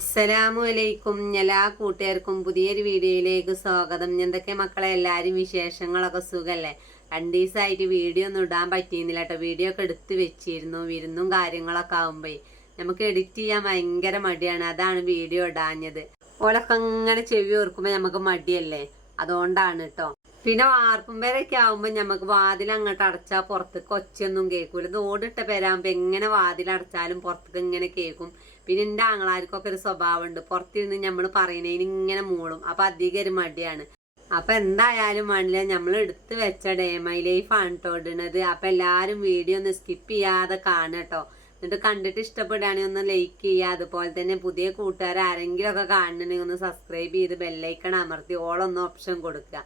അസ്സലാമു അലൈക്കും. എല്ലാ കൂട്ടുകാർക്കും പുതിയൊരു വീഡിയോയിലേക്ക് സ്വാഗതം. എന്തൊക്കെ മക്കളെ, എല്ലാവരും വിശേഷങ്ങളൊക്കെ സുഖല്ലേ? 2 ദിവസമായിട്ട് വീഡിയോ ഒന്നും ഇടാൻ പറ്റിയിരുന്നില്ല കേട്ടോ. വീഡിയോ ഒക്കെ എടുത്ത് വെച്ചിരുന്നു. വിരുന്നും കാര്യങ്ങളൊക്കെ ആകുമ്പോഴേ നമുക്ക് എഡിറ്റ് ചെയ്യാൻ ഭയങ്കര മടിയാണ്. അതാണ് വീഡിയോ ഇടാഞ്ഞത്. ഓലൊക്കെ അങ്ങനെ ചെവി ഓർക്കുമ്പോൾ നമുക്ക് മടിയല്ലേ, അതുകൊണ്ടാണ് കേട്ടോ. പിന്നെ വാർപ്പും പേരൊക്കെ ആവുമ്പോൾ നമുക്ക് വാതിൽ അങ്ങോട്ട് അടച്ചാൽ പുറത്തേക്ക് ഒച്ചയൊന്നും കേൾക്കൂല. ഇത് ഓടിട്ട പേരാകുമ്പോൾ എങ്ങനെ വാതിൽ അടച്ചാലും പുറത്തേക്ക് ഇങ്ങനെ കേൾക്കും. പിന്നെ എൻ്റെ ആങ്ങളാർക്കൊക്കെ ഒരു സ്വഭാവമുണ്ട്, പുറത്തിരുന്ന് നമ്മൾ പറയുന്നതിന് ഇങ്ങനെ മൂളും. അപ്പം അധികം ഒരു മടിയാണ്. അപ്പം എന്തായാലും വേണ്ടില്ല, നമ്മൾ എടുത്ത് വെച്ച ഡേ മൈ ലൈഫാണ് കേട്ടോ ഇടുന്നത്. അപ്പം എല്ലാവരും വീഡിയോ ഒന്ന് സ്കിപ്പ് ചെയ്യാതെ കാണട്ടോ. എന്നിട്ട് കണ്ടിട്ട് ഇഷ്ടപ്പെടുകയാണെങ്കിൽ ഒന്ന് ലൈക്ക് ചെയ്യുക. അതുപോലെ തന്നെ പുതിയ കൂട്ടുകാർ ആരെങ്കിലും ഒക്കെ കാണണമെങ്കിൽ ഒന്ന് സബ്സ്ക്രൈബ് ചെയ്ത് ബെല്ലൈക്കൺ അമർത്തി ഓളൊന്ന് ഓപ്ഷൻ കൊടുക്കുക.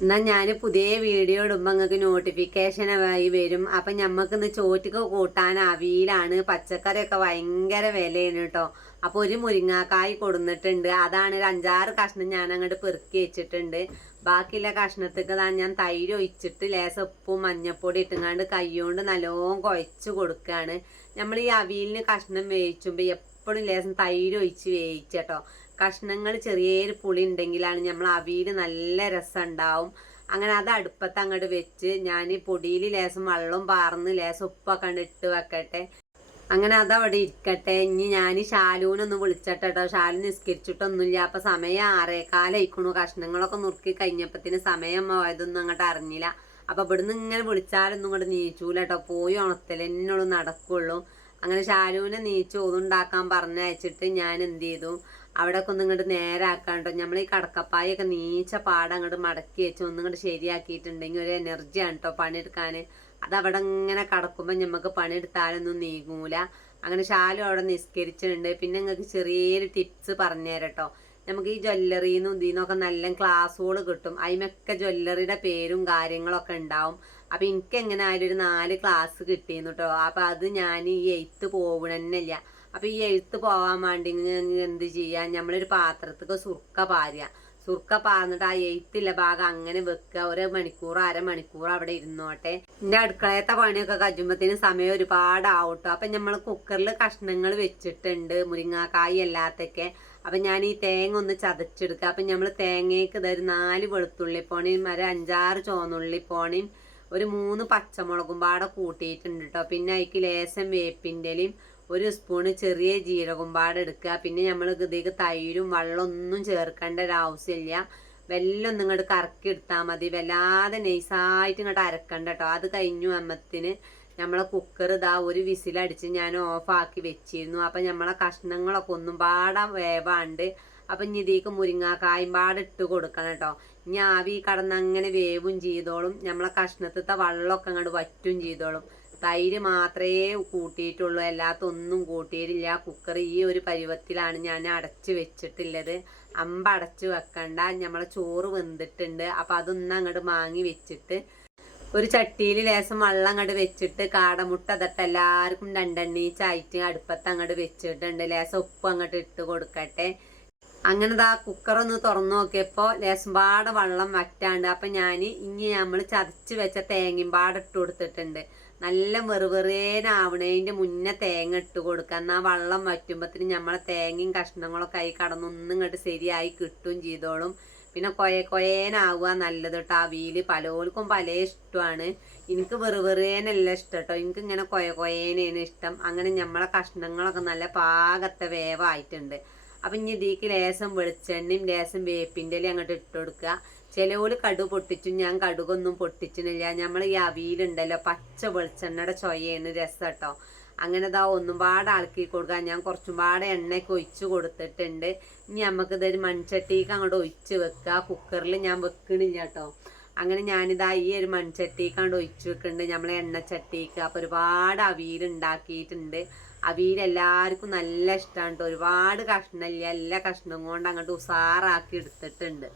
എന്നാൽ ഞാൻ പുതിയ വീഡിയോ ഇടുമ്പോൾ നിങ്ങൾക്ക് നോട്ടിഫിക്കേഷനായി വരും. അപ്പം ഞമ്മക്കിന്ന് ചോറ്റക്ക് കൂട്ടാൻ അവിയലാണ്. പച്ചക്കറിയൊക്കെ ഭയങ്കര വിലയാണ് കേട്ടോ. അപ്പോൾ ഒരു മുരിങ്ങാക്കായ് കൊടുന്നിട്ടുണ്ട്. അതാണ് ഒരു 5-6 കഷ്ണം ഞാൻ അങ്ങോട്ട് പെറുക്കി വെച്ചിട്ടുണ്ട്. ബാക്കിയുള്ള കഷ്ണത്തേക്ക് ഞാൻ തൈര് ഒഴിച്ചിട്ട് ലേശം ഉപ്പും മഞ്ഞപ്പൊടി ഇട്ടുങ്ങാണ്ട് കൈകൊണ്ട് നല്ലോണം കുഴച്ച് കൊടുക്കുകയാണ്. നമ്മൾ ഈ അവിയലിന് കഷ്ണം വേവിച്ചുമ്പോൾ എപ്പോഴും ലേശം തൈര് ഒഴിച്ച് വേവിച്ചട്ടോ. കഷ്ണങ്ങൾ ചെറിയൊരു പുളി ഉണ്ടെങ്കിലാണ് നമ്മൾ അവിയൽ നല്ല രസം ഉണ്ടാവും. അങ്ങനെ അത് അടുപ്പത്ത് അങ്ങോട്ട് വെച്ച് ഞാൻ പൊടിയിൽ ലേശം വെള്ളം പാർന്ന് ലേശം ഉപ്പൊക്കെ ഇട്ട് വെക്കട്ടെ. അങ്ങനെ അതവിടെ ഇരിക്കട്ടെ. ഇനി ഞാൻ ഷാലൂനൊന്ന് വിളിച്ചട്ടോ. ഷാലു നിസ്കരിച്ചിട്ടൊന്നുമില്ല. അപ്പം സമയം 6:15 കഷ്ണങ്ങളൊക്കെ നുറുക്കി കഴിഞ്ഞപ്പത്തിന് സമയം പോയതൊന്നും അങ്ങോട്ട് അറിഞ്ഞില്ല. അപ്പം ഇവിടുന്ന് ഇങ്ങനെ വിളിച്ചാലൊന്നും ഇങ്ങോട്ട് നീച്ചൂല കേട്ടോ. പോയി ഉണത്തലെന്നോളൂ നടക്കുള്ളൂ. അങ്ങനെ ഷാലൂനെ നീച്ച് ഒന്നുണ്ടാക്കാൻ പറഞ്ഞയച്ചിട്ട് ഞാൻ എന്ത് ചെയ്തു, അവിടെയൊക്കെ ഒന്നും ഇങ്ങോട്ട് നേരാക്കാണ്ടോ. നമ്മൾ ഈ കടക്കപ്പായൊക്കെ നീച്ച പാടം അങ്ങോട്ട് മടക്കി വെച്ച് ഒന്നും ഇങ്ങോട്ട് ശരിയാക്കിയിട്ടുണ്ടെങ്കിൽ ഒരു എനർജിയാണ് കേട്ടോ പണിയെടുക്കാൻ. അതവിടെ ഇങ്ങനെ കിടക്കുമ്പോൾ നമുക്ക് പണിയെടുത്താലൊന്നും നീങ്ങൂല. അങ്ങനെ ഷാലു അവിടെ നിസ്കരിച്ചിട്ടുണ്ട്. പിന്നെ നിങ്ങൾക്ക് ചെറിയൊരു ടിപ്സ് പറഞ്ഞുതരാം കേട്ടോ. നമുക്ക് ഈ ജ്വല്ലറിന്നും ഇതിന്നൊക്കെ നല്ല ക്ലാസ്സുകൾ കിട്ടും. അതിമൊക്കെ ജ്വല്ലറിയുടെ പേരും കാര്യങ്ങളൊക്കെ ഉണ്ടാവും. അപ്പം എനിക്ക് എങ്ങനെ ആയാലും ഒരു 4 ക്ലാസ് കിട്ടിയിരുന്നു കേട്ടോ. അപ്പം അത് ഞാൻ ഈ 8th പോകണമെന്നില്ല. അപ്പം ഈ 8th പോകാൻ വേണ്ടി എന്ത് ചെയ്യാൻ, നമ്മളൊരു പാത്രത്തേക്ക് സുർക്ക പാർന്നിട്ട് ആ 8th ഭാഗം അങ്ങനെ വെക്കുക. 1 മണിക്കൂർ 1/2 മണിക്കൂർ അവിടെ ഇരുന്നോട്ടെ. എൻ്റെ അടുക്കളയത്തെ പണിയൊക്കെ കഴിയുമ്പോഴത്തേനും സമയം ഒരുപാട് ആവട്ടോ. അപ്പം നമ്മൾ കുക്കറിൽ കഷ്ണങ്ങൾ വെച്ചിട്ടുണ്ട്, മുരിങ്ങാക്കായി എല്ലാത്തൊക്കെ. അപ്പം ഞാൻ ഈ തേങ്ങ ഒന്ന് ചതച്ചെടുക്കുക. അപ്പം നമ്മൾ തേങ്ങയ്ക്ക് ഇതൊരു 4 വെളുത്തുള്ളിപ്പോണിയും 5-6 ചുവന്നുള്ളിപ്പോണിയും ഒരു 3 പച്ചമുളകും പാടെ കൂട്ടിയിട്ടുണ്ട് കേട്ടോ. പിന്നെ അതിക്ക് ലേശം വേപ്പിൻ്റെലയും 1 സ്പൂണ് ചെറിയ ജീരകം പാടെ എടുക്കുക. പിന്നെ നമ്മൾ ഇതിലേക്ക് തൈരും വെള്ളമൊന്നും ചേർക്കേണ്ട ഒരു ആവശ്യമില്ല. വെല്ലം ഒന്നും ഇങ്ങോട്ട് കറക്കി എടുത്താൽ മതി. വല്ലാതെ നൈസായിട്ട് ഇങ്ങോട്ട് അരക്കണ്ട കേട്ടോ. അത് കഴിഞ്ഞു അമ്മത്തിന് നമ്മളെ കുക്കർ ഇതാ 1 വിസിലടിച്ച് ഞാൻ ഓഫാക്കി വെച്ചിരുന്നു. അപ്പം നമ്മളെ കഷ്ണങ്ങളൊക്കെ ഒന്നും പാടെ വേവാണ്ട്. അപ്പം ഇനി ഇതിലേക്ക് മുരിങ്ങാക്കായും പാടെ ഇട്ട് കൊടുക്കണം കേട്ടോ. ഇനി ആവി കടന്ന് അങ്ങനെ വേവും ചെയ്തോളും. നമ്മളെ കഷ്ണത്തിലത്തെ വെള്ളമൊക്കെ അങ്ങോട്ട് വറ്റും ചെയ്തോളും. തൈര് മാത്രമേ കൂട്ടിയിട്ടുള്ളൂ, അല്ലാത്തൊന്നും കൂട്ടിയിട്ടില്ല. കുക്കർ ഈ ഒരു പരുവത്തിലാണ് ഞാൻ അടച്ച് വെച്ചിട്ടുള്ളത്. അടച്ച് വെക്കണ്ട. നമ്മളെ ചോറ് വെന്തിട്ടുണ്ട്. അപ്പം അതൊന്നും അങ്ങോട്ട് മാങ്ങി വെച്ചിട്ട് ഒരു ചട്ടിയിൽ ലേശം വെള്ളം അങ്ങോട്ട് വെച്ചിട്ട് കാടമുട്ട അതൊക്കെ എല്ലാവർക്കും 2 എണ്ണീച്ചായിട്ട് അടുപ്പത്ത് അങ്ങോട്ട് വെച്ചിട്ടുണ്ട്. ലേശം ഉപ്പ് അങ്ങോട്ട് ഇട്ട് കൊടുക്കട്ടെ. അങ്ങനെ ആ കുക്കറൊന്ന് തുറന്നു നോക്കിയപ്പോൾ ലേശം പാടെ വെള്ളം വറ്റാണ്ട്. അപ്പം ഇനി നമ്മൾ ചതച്ച് വെച്ച തേങ്ങയും പാടെ ഇട്ട് കൊടുത്തിട്ടുണ്ട്. നല്ല വെറുവേനാവണേൻ്റെ മുന്നേ തേങ്ങ ഇട്ട് കൊടുക്കുക. എന്നാൽ വെള്ളം വറ്റുമ്പോഴത്തേന് നമ്മളെ തേങ്ങയും കഷ്ണങ്ങളൊക്കെ ആയി കടന്നൊന്നും ഇങ്ങോട്ട് ശരിയായി കിട്ടുകയും ചെയ്തോളും. പിന്നെ കൊയേനാവുക നല്ലത് കേട്ടോ. അവിയൽ പലർക്കും പല ഇഷ്ടമാണ്. എനിക്ക് വെറുവേനല്ല ഇഷ്ടം കേട്ടോ. എനിക്ക് ഇങ്ങനെ കൊയേനേന് ഇഷ്ടം. അങ്ങനെ നമ്മളെ കഷ്ണങ്ങളൊക്കെ നല്ല പാകത്തെ വേവായിട്ടുണ്ട്. അപ്പം ഇനി ഇതിലേക്ക് ലേശം വെളിച്ചെണ്ണയും ലേശം വേപ്പിൻ്റെ അങ്ങോട്ട് ഇട്ട് കൊടുക്കുക. ചിലവർ കടുക് പൊട്ടിച്ചും, ഞാൻ കടുകൊന്നും പൊട്ടിച്ചിട്ടില്ല. നമ്മൾ ഈ അവിയലുണ്ടല്ലോ പച്ച വെളിച്ചെണ്ണയുടെ ചൊയ്യാണ് രസം കേട്ടോ. അങ്ങനെ ഒന്നും പാടെ ആൾക്കി കൊടുക്കുക. ഞാൻ കുറച്ചും പാടെ എണ്ണയൊക്കെ ഒഴിച്ച് കൊടുത്തിട്ടുണ്ട്. ഇനി നമുക്കിതൊരു മൺചട്ടിക്ക് അങ്ങോട്ട് ഒഴിച്ച് വെക്കുക. കുക്കറിൽ ഞാൻ വെക്കണില്ല കേട്ടോ. അങ്ങനെ ഞാനിതാ ഈ ഒരു മൺചട്ടിക്ക് അങ്ങോട്ട് ഒഴിച്ച് വെക്കുന്നുണ്ട്, നമ്മളെ എണ്ണച്ചട്ടിക്ക്. അപ്പോൾ ഒരുപാട് അവിയൽ ഉണ്ടാക്കിയിട്ടുണ്ട്. അവിയൽ എല്ലാവർക്കും നല്ല ഇഷ്ടമാണ് കേട്ടോ. ഒരുപാട് കഷ്ണമില്ല, എല്ലാ കഷ്ണം കൊണ്ട് അങ്ങോട്ട് ഉസാറാക്കി എടുത്തിട്ടുണ്ട്.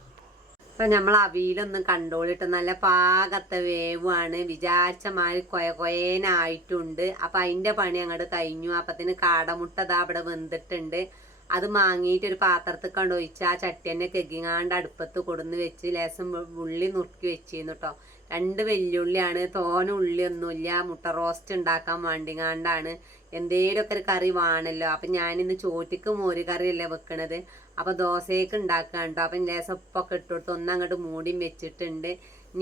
അപ്പം നമ്മൾ അവിയലൊന്നും കണ്ടോളിട്ട് നല്ല പാകത്തെ വേവാണ്. വിചാരിച്ച മാതിരി കൊയേനായിട്ടുണ്ട്. അപ്പം അതിൻ്റെ പണി അങ്ങോട്ട് കഴിഞ്ഞു. അപ്പത്തിന് കാടമുട്ട അവിടെ വെന്തിട്ടുണ്ട്. അത് മാങ്ങിയിട്ട് ഒരു പാത്രത്തിൽ കണ്ട് ഒഴിച്ച് ആ ചട്ടി തന്നെ കെക്കിങ്ങാണ്ട് അടുപ്പത്ത് കൊടുന്ന് വെച്ച് ലേശം ഉള്ളി നുറുക്കി വെച്ചിരുന്നു കേട്ടോ. 2 വെല്ലുള്ളിയാണ്, തോന ഉള്ളിയൊന്നുമില്ല. മുട്ട റോസ്റ്റ് ഉണ്ടാക്കാൻ വേണ്ടിങ്ങാണ്ടാണ്. എന്തേലുമൊക്കെ ഒരു കറി വേണമല്ലോ. അപ്പം ഞാനിന്ന് ചോറ്റിക്ക് മോര് കറിയല്ലേ വെക്കണത്. അപ്പോൾ ദോശയൊക്കെ ഉണ്ടാക്കാൻ കേട്ടോ. അപ്പം ലേശം ഉപ്പൊക്കെ ഇട്ട് കൊടുത്ത് ഒന്നങ്ങോട്ട് മൂടിയും വെച്ചിട്ടുണ്ട്.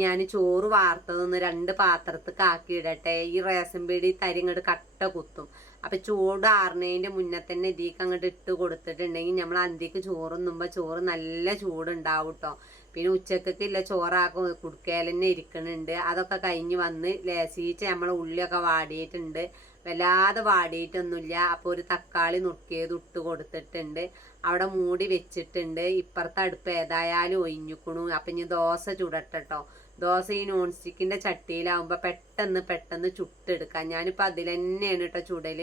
ഞാൻ ചോറ് വാർത്തതൊന്ന് 2 പാത്രത്തേക്ക് ആക്കി ഇടട്ടെ. ഈ റേഷൻ പീടി തരി ഇങ്ങോട്ട് കട്ട കുത്തും. അപ്പം ചൂട് ആറുന്നതിൻ്റെ മുന്നേ തന്നെ ഇതിലേക്ക് അങ്ങോട്ട് ഇട്ട് കൊടുത്തിട്ടുണ്ടെങ്കിൽ നമ്മൾ അന്തിക്ക് ചോറുന്നുമ്പോൾ ചോറ് നല്ല ചൂടുണ്ടാവും കേട്ടോ. പിന്നെ ഉച്ചക്കൊക്കെ ചോറാക്കും കുടുക്കയിൽ തന്നെ ഇരിക്കുന്നുണ്ട്. അതൊക്കെ കഴിഞ്ഞ് വന്ന് ലേശീച്ച് നമ്മൾ ഉള്ളിയൊക്കെ വാടിയിട്ടുണ്ട്. വല്ലാതെ വാടിയിട്ടൊന്നുമില്ല. അപ്പോൾ ഒരു തക്കാളി നുറുക്കിയത് ഇട്ട് കൊടുത്തിട്ടുണ്ട്. അവിടെ മൂടി വെച്ചിട്ടുണ്ട്. ഇപ്പുറത്തെ അടുപ്പ് ഏതായാലും ഒഴിഞ്ഞിക്കണു. അപ്പം ഇനി ദോശ ചുടട്ടോ. ദോശ ഈ നോൺ സ്റ്റിക്കിൻ്റെ ചട്ടിയിലാവുമ്പോൾ പെട്ടെന്ന് ചുട്ടെടുക്കാം. ഞാനിപ്പോൾ അതിൽ തന്നെയാണ് കേട്ടോ ചുടൽ.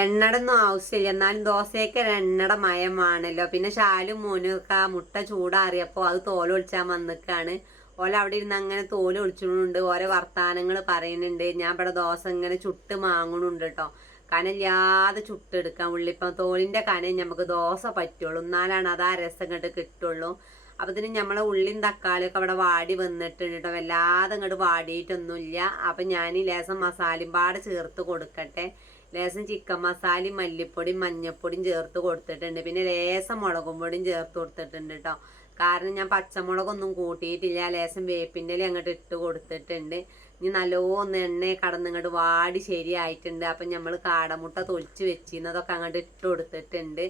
എണ്ണയുടെ ഒന്നും ആവശ്യമില്ല. എന്നാലും ദോശയൊക്കെ എണ്ണയുടെ മയമാണല്ലോ. പിന്നെ ശാലും മോനൊക്കെ ആ മുട്ട ചൂടാറിയപ്പോൾ അത് തോലൊളിച്ചാൻ വന്നിക്കാണ്. ഓല അവിടെ ഇരുന്ന് അങ്ങനെ തോല് ഒളിച്ചിടുന്നുണ്ട്. ഓരോ വർത്താനങ്ങൾ പറയുന്നുണ്ട്. ഞാൻ ഇവിടെ ദോശ ഇങ്ങനെ ചുട്ട് മാങ്ങണുണ്ട് കേട്ടോ. കനല്ലാതെ ചുട്ടെടുക്കാം. ഉള്ളിപ്പം തോലിൻ്റെ കനം നമുക്ക് ദോശ പറ്റുള്ളൂ. എന്നാലാണ് അത് ആ രസം ഇങ്ങോട്ട് കിട്ടുള്ളൂ. അപ്പം ഇതിന് നമ്മളെ ഉള്ളിയും തക്കാളിയൊക്കെ അവിടെ വാടി വന്നിട്ടുണ്ട് കേട്ടോ. വല്ലാതെ ഇങ്ങോട്ട് വാടിയിട്ടൊന്നുമില്ല. അപ്പം ഞാൻ ലേശം മസാലയും പാടെ ചേർത്ത് കൊടുക്കട്ടെ. ലേശം ചിക്കൻ മസാലയും മല്ലിപ്പൊടിയും മഞ്ഞപ്പൊടിയും ചേർത്ത് കൊടുത്തിട്ടുണ്ട്. പിന്നെ ലേശം മുളകും പൊടിയും ചേർത്ത് കൊടുത്തിട്ടുണ്ട് കേട്ടോ. കാരണം ഞാൻ പച്ചമുളകൊന്നും കൂട്ടിയിട്ടില്ല. ലേശം വേപ്പിൻ്റെ ഇല അങ്ങോട്ട് ഇട്ട് കൊടുത്തിട്ടുണ്ട്. ഇനി നല്ലോണം എണ്ണ കടന്നിങ്ങോട്ട് വാടി ശരിയായിട്ടുണ്ട്. അപ്പം നമ്മൾ കാടമുട്ട തൊലിച്ച് വെച്ചിരുന്നതൊക്കെ അങ്ങോട്ട് ഇട്ട് കൊടുത്തിട്ടുണ്ട്.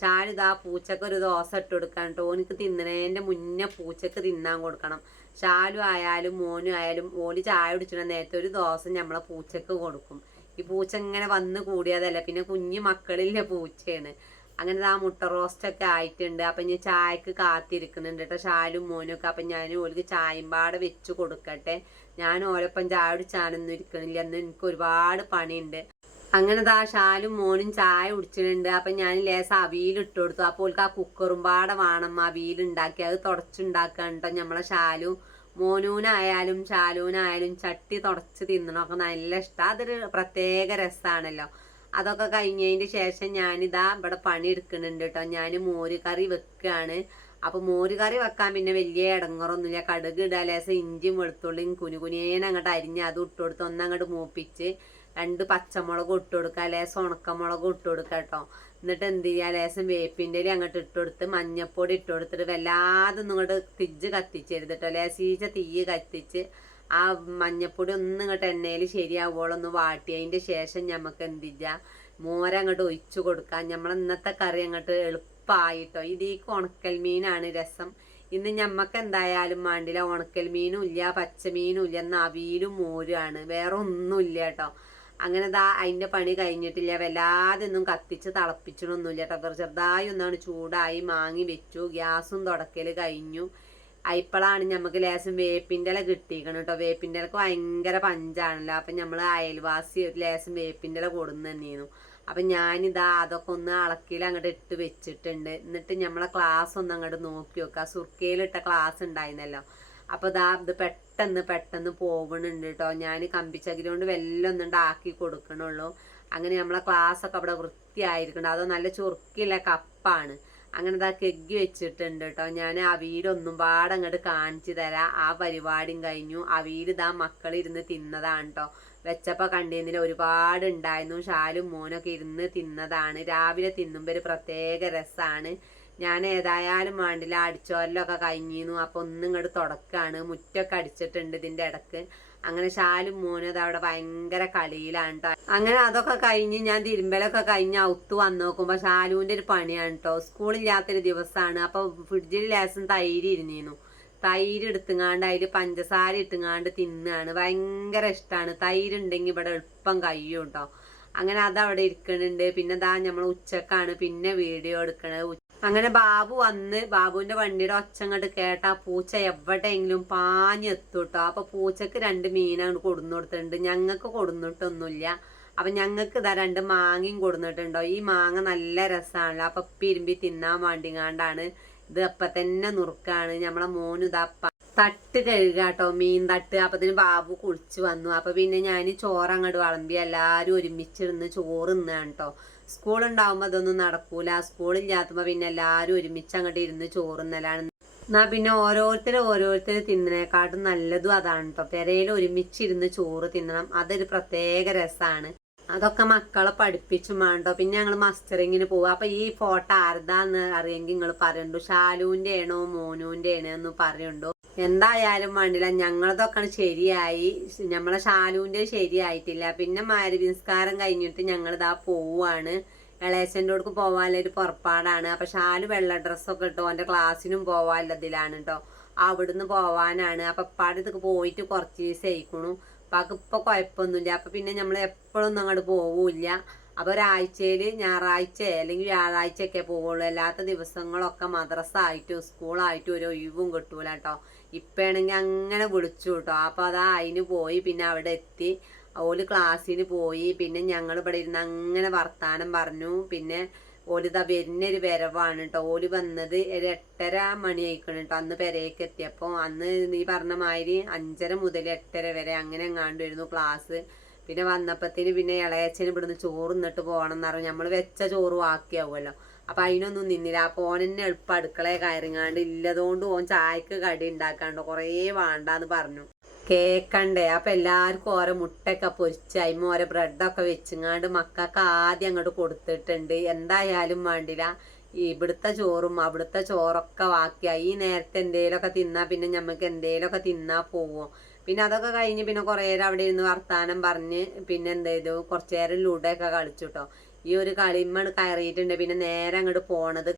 ഷാനിതാ പൂച്ചക്ക് ഒരു ദോശ ഇട്ട് കൊടുക്കാൻ കേട്ടോ. ഓനിക്ക് തിന്നണേൻ്റെ മുന്നേ പൂച്ചക്ക് തിന്നാൻ കൊടുക്കണം. ഷാലും ആയാലും മോനും ആയാലും ഓല് ചായ കുടിച്ചിട്ട് നേരത്തെ ഒരു ദോശ നമ്മളെ പൂച്ചക്ക് കൊടുക്കും. ഈ പൂച്ച ഇങ്ങനെ വന്ന് കൂടിയതല്ല, പിന്നെ കുഞ്ഞു മക്കളിലെ പൂച്ചയാണ്. അങ്ങനെ ആ മുട്ട റോസ്റ്റൊക്കെ ആയിട്ടുണ്ട്. അപ്പം ഇനി ചായക്ക് കാത്തിരിക്കുന്നുണ്ട് കേട്ടോ ഷാലും മോനും ഒക്കെ. അപ്പം ഞാൻ ഓൾക്ക് ചായയും പാടെ വെച്ച് കൊടുക്കട്ടെ. ഞാൻ ഓരോപ്പം ചായ കുടിച്ചാനൊന്നും ഇരിക്കണില്ല. എന്ന് എനിക്ക് ഒരുപാട് പണിയുണ്ട്. അങ്ങനെ ദാ ഷാലും മോനും ചായ കുടിച്ചിട്ടുണ്ട്. അപ്പം ഞാൻ ലേശം അവിയലിട്ട് കൊടുത്തു. അപ്പോൾ ഓൾക്ക് ആ കുക്കറും പാടെ വേണം അവിയലുണ്ടാക്കി. അത് തുടച്ചുണ്ടാക്കാൻ കേട്ടോ നമ്മളെ ഷാലും. മോനൂനായാലും ഷാലൂനായാലും ചട്ടി തുടച്ച് തിന്നണമൊക്കെ നല്ല ഇഷ്ടമാണ്. അതൊരു പ്രത്യേക രസമാണല്ലോ. അതൊക്കെ കഴിഞ്ഞതിൻ്റെ ശേഷം ഞാനിതാ ഇവിടെ പണി എടുക്കുന്നുണ്ട് കേട്ടോ. ഞാൻ മോര് കറി വെക്കുകയാണ്. അപ്പോൾ മോര് കറി വെക്കാൻ പിന്നെ വലിയ ഇടങ്ങറൊന്നുമില്ല. കടുക് ഇടുക, ലേശം ഇഞ്ചിയും വെളുത്തുള്ളിയും കുനുകുനേനെ അങ്ങോട്ട് അരിഞ്ഞ് അത് ഇട്ട് കൊടുത്ത് ഒന്നങ്ങോട്ട് മൂപ്പിച്ച് 2 പച്ചമുളക് ഇട്ട് കൊടുക്കുക, ലേശം ഉണക്കമുളക് ഇട്ട് കൊടുക്കുക കേട്ടോ. എന്നിട്ട് എന്ത് ചെയ്യുക, ലേശം വേപ്പിൻ്റെ ഇല അങ്ങോട്ട് ഇട്ട് കൊടുത്ത് മഞ്ഞപ്പൊടി ഇട്ട് കൊടുത്തിട്ട് വല്ലാതെ ഒന്നും ഇങ്ങോട്ട് തിജ്ജ് കത്തിച്ചരുത് കേട്ടോ. ലേശീച്ച തീ കത്തിച്ച് ആ മഞ്ഞപ്പൊടി ഒന്നും ഇങ്ങോട്ട് എണ്ണയിൽ ശരിയാവുമ്പോഴൊന്ന് വാട്ടിയതിൻ്റെ ശേഷം നമുക്ക് എന്ത് ചെയ്യുക, മോരങ്ങോട്ട് ഒഴിച്ചു കൊടുക്കാം. നമ്മൾ ഇന്നത്തെ കറി അങ്ങോട്ട് എളുപ്പമായിട്ടോ. ഇതിക്ക് ഉണക്കൽ മീനാണ് രസം. ഇന്ന് ഞമ്മക്ക് എന്തായാലും വേണ്ടില്ല. ഉണക്കൽ മീനും ഇല്ല, പച്ചമീനും ഇല്ല, എന്ന അവിയലും മോരുമാണ്, വേറെ ഒന്നുമില്ല കേട്ടോ. അങ്ങനെ ദാ അതിൻ്റെ പണി കഴിഞ്ഞിട്ടില്ല. വല്ലാതെ ഒന്നും കത്തിച്ച് തിളപ്പിച്ചിട്ടൊന്നുമില്ല കേട്ടോ. ചെറുതായി ഒന്നാണ് ചൂടായി മാങ്ങി വെച്ചു. ഗ്യാസും തുടക്കൽ കഴിഞ്ഞു. അയിപ്പോഴാണ് നമുക്ക് ലേശം വേപ്പിൻ്റെ ഇല കിട്ടിയിരിക്കണം കേട്ടോ. വേപ്പിൻ്റെ ഇലക്ക് ഭയങ്കര പഞ്ചാണല്ലോ. അപ്പം നമ്മൾ അയൽവാസി ഒരു ലേശം വേപ്പിൻ്റെ ഇല കൊടുന്ന് തന്നെയായിരുന്നു. അപ്പം ഞാനിതാ അതൊക്കെ ഒന്ന് അളക്കിയിൽ അങ്ങോട്ട് ഇട്ട് വെച്ചിട്ടുണ്ട്. എന്നിട്ട് നമ്മളെ ക്ലാസ് ഒന്ന് അങ്ങോട്ട് നോക്കി വെക്കുക. സുർക്കയിലിട്ട ക്ലാസ് ഉണ്ടായിരുന്നല്ലോ. അപ്പോൾ ഇതാ ഇത് പെട്ടെന്ന് പോകുന്നുണ്ട് കേട്ടോ. ഞാൻ കമ്പിച്ചകിരി കൊണ്ട് വെല്ലം ഒന്നും ഉണ്ടാക്കി കൊടുക്കണുള്ളൂ. അങ്ങനെ നമ്മളെ ക്ലാസ്സൊക്കെ അവിടെ വൃത്തിയായിരിക്കണം. അതോ നല്ല ചുറുക്കില്ല കപ്പാണ്. അങ്ങനെ ഇതാ കെഗ്ഗി വെച്ചിട്ടുണ്ട് കേട്ടോ. ഞാൻ അവിയലൊന്നും പാടെ അങ്ങോട്ട് കാണിച്ചു തരാം. ആ പരിപാടിയും കഴിഞ്ഞു. അവിയൽ ഇതാ മക്കളിരുന്ന് തിന്നതാണ് കേട്ടോ. വെച്ചപ്പോൾ കണ്ടിരുന്നില്ല, ഒരുപാട് ഉണ്ടായിരുന്നു. ഷാലും മോനൊക്കെ ഇരുന്ന് തിന്നതാണ്. രാവിലെ തിന്നുമ്പോൾ ഒരു പ്രത്യേക രസമാണ്. ഞാൻ ഏതായാലും വേണ്ടില്ല, അടിച്ചോരലൊക്കെ കഴിഞ്ഞിരുന്നു. അപ്പോൾ ഒന്നും ഇങ്ങോട്ട് തുടക്കാണ്. മുറ്റൊക്കെ അടിച്ചിട്ടുണ്ട് ഇതിൻ്റെ ഇടക്ക്. അങ്ങനെ ഷാലും മോനും അത് അവിടെ ഭയങ്കര കളിയിലാണ് കേട്ടോ. അങ്ങനെ അതൊക്കെ കഴിഞ്ഞ് ഞാൻ തിരുമ്പലൊക്കെ കഴിഞ്ഞ് ഔത്ത് വന്ന് നോക്കുമ്പോൾ ഷാലുവിൻ്റെ ഒരു പണിയാണ് കേട്ടോ. സ്കൂളില്ലാത്തൊരു ദിവസമാണ്. അപ്പോൾ ഫ്രിഡ്ജിൽ ലേശം തൈര് ഇരുന്നിരുന്നു. തൈര് എടുത്തുങ്ങാണ്ട് അതിൽ പഞ്ചസാര ഇട്ടുങ്ങാണ്ട് തിന്നാണ്. ഭയങ്കര ഇഷ്ടമാണ്. തൈരുണ്ടെങ്കിൽ ഇവിടെ എളുപ്പം കഴിയും കേട്ടോ. അങ്ങനെ അതവിടെ ഇരിക്കുന്നുണ്ട്. പിന്നെ ദാ നമ്മൾ ഉച്ചക്കാണ് പിന്നെ വീഡിയോ എടുക്കണത്. അങ്ങനെ ബാബു വന്ന് ബാബുവിൻ്റെ വണ്ടിയുടെ ഒച്ച അങ്ങോട്ട് കേട്ടാ പൂച്ച എവിടെയെങ്കിലും പാഞ്ഞെത്തും കേട്ടോ. അപ്പോൾ പൂച്ചക്ക് 2 മീനാണ് കൊടുന്നു കൊടുത്തിട്ടുണ്ട്. ഞങ്ങൾക്ക് കൊടുന്നിട്ടൊന്നുമില്ല. അപ്പം ഞങ്ങൾക്ക് ഇതാ 2 മാങ്ങയും കൊടുന്നിട്ടുണ്ടോ. ഈ മാങ്ങ നല്ല രസമാണല്ലോ. അപ്പം ഇരുമ്പി തിന്നാൻ വേണ്ടിങ്ങാണ്ടാണ് ഇത്. അപ്പം തന്നെ നുറുക്കാണ്. നമ്മളെ മോന് ഇതാ തട്ട് കഴുകുക കേട്ടോ, മീൻ തട്ട്. അപ്പത്തിന് ബാബു കുളിച്ച് വന്നു. അപ്പം പിന്നെ ഞാൻ ചോറ് അങ്ങോട്ട് വിളമ്പി എല്ലാവരും ഒരുമിച്ചിരുന്ന് ചോറ് തിന്നാണ് കേട്ടോ. സ്കൂളുണ്ടാവുമ്പോൾ അതൊന്നും നടക്കൂല. സ്കൂളില്ലാത്തപ്പോൾ പിന്നെ എല്ലാവരും ഒരുമിച്ച് അങ്ങോട്ട് ഇരുന്ന് ചോറ് തിന്നലാണ്. എന്നാൽ പിന്നെ ഓരോരുത്തർ തിന്നണേക്കാട്ടും നല്ലതും അതാണ് കേട്ടോ. പെരയിൽ ഒരുമിച്ചിരുന്ന് ചോറ് തിന്നണം. അതൊരു പ്രത്യേക രസമാണ്. അതൊക്കെ മക്കളെ പഠിപ്പിച്ചും വേണ്ടോ. പിന്നെ ഞങ്ങൾ മസ്റ്ററിങ്ങിന് പോകും. അപ്പൊ ഈ ഫോട്ടോ ആരുതാന്ന് അറിയെങ്കിൽ നിങ്ങൾ പറയണ്ടു, ഷാലുവിന്റെ ആണോ മോനുവിന്റെ ആണോ എന്ന് പറയണ്ടു. എന്തായാലും വേണ്ടില്ല, ഞങ്ങളതൊക്കെ ശരിയായി. നമ്മളെ ഷാലുവിന്റെ ശരിയായിട്ടില്ല. പിന്നെ മഗ്‌രിബ് കഴിഞ്ഞിട്ട് ഞങ്ങൾ ഇതാ പോവാണ്. ഇളയച്ചൻ്റെ അടുക്ക് പോവാനുള്ളൊരു പുറപ്പാടാണ്. അപ്പൊ ഷാലു വെള്ള ഡ്രസ്സൊക്കെ ഇട്ടോ ഓൻ്റെ ക്ലാസ്സിനും പോവാനുള്ളതിലാണ് കേട്ടോ. അവിടുന്ന് പോവാനാണ്. അപ്പൊ ഇപ്പാടത്തേക്ക് പോയിട്ട് കുറച്ച് ദിവസം ആയിക്കണു. അപ്പൊ ഇപ്പൊ കുഴപ്പമൊന്നുമില്ല. അപ്പൊ പിന്നെ നമ്മൾ എപ്പോഴൊന്നും അങ്ങോട്ട് പോവില്ല. അപ്പൊ ഒരാഴ്ചയിൽ ഞായറാഴ്ച അല്ലെങ്കിൽ വ്യാഴാഴ്ച ഒക്കെ പോവുള്ളൂ. അല്ലാത്ത ദിവസങ്ങളൊക്കെ മദ്രസ ആയിട്ടും സ്കൂളായിട്ടും ഒരു ഒഴിവും കിട്ടൂല കേട്ടോ. ഇപ്പാണെങ്കിൽ അങ്ങനെ വിളിച്ചു കേട്ടോ. അപ്പൊ അതാ അതിന് പോയി. പിന്നെ അവിടെ എത്തി ഓല് ക്ലാസ്സിന് പോയി. പിന്നെ ഞങ്ങൾ ഇവിടെ ഇരുന്ന് അങ്ങനെ വർത്താനം പറഞ്ഞു. പിന്നെ ഓലിതാ വരുന്നൊരു വരവാണ് കേട്ടോ. ഓല് വന്നത് ഒരു 8:30 മണി ആയിക്കണം കേട്ടോ അന്ന് പെരേക്ക് എത്തിയപ്പോൾ. അന്ന് നീ പറഞ്ഞ മാതിരി 5:30 മുതൽ 8:30 വരെ അങ്ങനെ എങ്ങാണ്ടായിരുന്നു ക്ലാസ്. പിന്നെ വന്നപ്പത്തിന് പിന്നെ ഇളയച്ചന് ഇവിടുന്ന് ചോറ് നിന്നിട്ട് പോകണം എന്ന് പറഞ്ഞു. നമ്മൾ വെച്ച ചോറ് ബാക്കിയാവുമല്ലോ. അപ്പൊ അതിനൊന്നും നിന്നില്ല. അപ്പൊ ഓനെന്നെ എളുപ്പം അടുക്കളയെ കയറിങ്ങാണ്ട് ഇല്ലതുകൊണ്ട് ഓൻ ചായക്ക് കടി ഉണ്ടാക്കാണ്ട് കുറേ വേണ്ടാന്ന് പറഞ്ഞു. കേക്കണ്ടേ. അപ്പൊ എല്ലാവർക്കും ഓരോ മുട്ടയൊക്കെ പൊരിച്ച് അതിന് ഓരോ ബ്രെഡൊക്കെ വെച്ചിങ്ങാണ്ട് മക്കൾക്ക് ആദ്യം അങ്ങോട്ട് കൊടുത്തിട്ടുണ്ട്. എന്തായാലും വേണ്ടില്ല, ഇവിടുത്തെ ചോറും അവിടുത്തെ ചോറൊക്കെ ബാക്കിയായി. ഈ നേരത്തെ എന്തേലൊക്കെ തിന്നാ പിന്നെ ഞമ്മക്ക് എന്തേലൊക്കെ തിന്നാ പോവും. പിന്നെ അതൊക്കെ കഴിഞ്ഞ് പിന്നെ കുറേ നേരം അവിടെ ഇരുന്ന് വർത്താനം പറഞ്ഞ് പിന്നെ എന്ത് ചെയ്തു, കുറച്ചു നേരം ലൂഡൊക്കെ കളിച്ചു കേട്ടോ. ഈ ഒരു കളിമ്മണ് കയറിയിട്ടുണ്ട്. പിന്നെ നേരെ അങ്ങോട്ട് പോണത്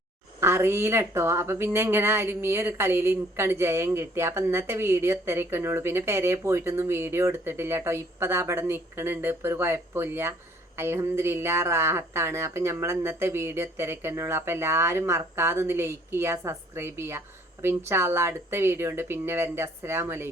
അറിയില്ല കേട്ടോ. അപ്പൊ പിന്നെ എങ്ങനെ ആയാലും ഈ ഒരു കളിയിൽ എനിക്കാണ് ജയം കിട്ടി. അപ്പൊ ഇന്നത്തെ വീഡിയോ ഇത്രയ്ക്കുന്നുള്ളൂ. പിന്നെ പെരയെ പോയിട്ടൊന്നും വീഡിയോ എടുത്തിട്ടില്ല കേട്ടോ. ഇപ്പതാ അവിടെ നിൽക്കണുണ്ട്. ഇപ്പൊ ഒരു കുഴപ്പമില്ല, അൽഹംദുലില്ലാ റാഹത്താണ്. അപ്പൊ നമ്മൾ ഇന്നത്തെ വീഡിയോ ഇത്രയ്ക്കുന്നുള്ളൂ. അപ്പൊ എല്ലാവരും മറക്കാതെ ഒന്ന് ലൈക്ക് ചെയ്യുക, സബ്സ്ക്രൈബ് ചെയ്യുക. അപ്പൊ ഇൻഷാ അള്ളാ അടുത്ത വീഡിയോ ഉണ്ട് പിന്നെ വരണ്ട. അസ്സലാമു അലൈക്കും.